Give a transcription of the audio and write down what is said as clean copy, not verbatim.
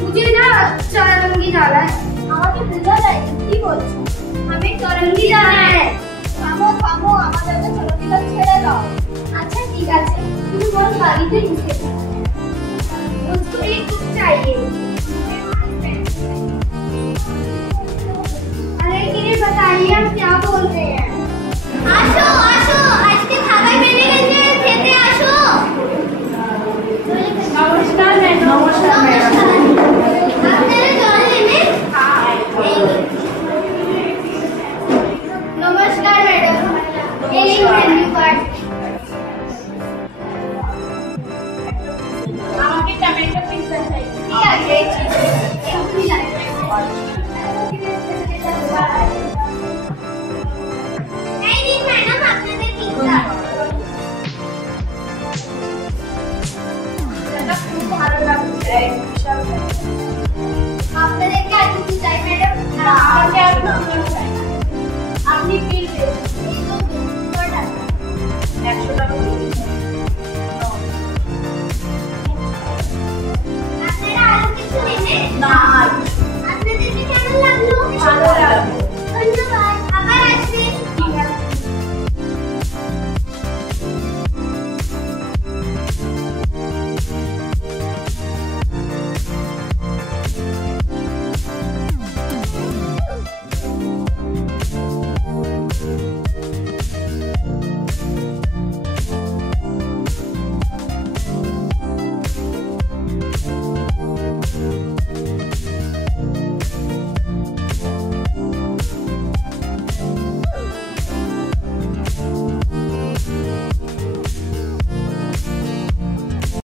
मुझे ना चौरंगी जाना है। আমাকে বুঝা যায় কি বলছো? আমি চৌরঙ্গি जाना है। থামো থামো, আমাদেরকে চৌরঙ্গিটা ছেড়ে দাও। अच्छा ठीक है, तुम बहुत गाड़ी पे घुसे हो। मुझको एक कुछ चाहिए। अरे इन्हें बताइए आप क्या बोल रहे हैं? आशो आशो, आज के खाबाई मेले गए खेते आशो। नमस्कार मैडम। नमस्कार मैडम। नमस्कार मैडम, ये मेन्यू कार्ड। আমাকে টমেটো পিজ্জা চাই। ঠিক আছে,